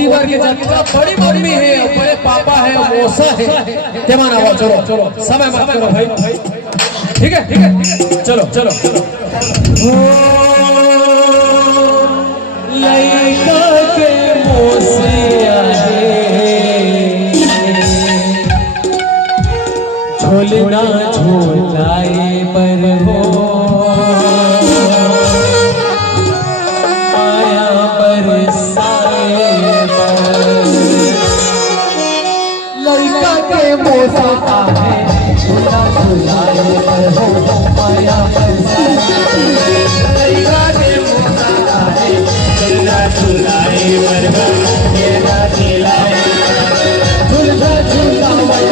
मोती बार के जितना बड़ी मम्मी है बड़े पापा है मौसा है तेमान आवाज चलो चलो समय मत करो भाई ठीक है चलो चलो लइका के मोसिया झोलना झोलाए पर हो माया बरसाए लइका के मोसा है झोला झोलाए पर हो माया बरसाए लइका के मोसा है झोला झोलाए पर हो मेरा झोलाए झूला झूलाए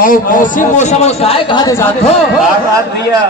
और मौसी मौसम गाय कहा दे जात हो भैया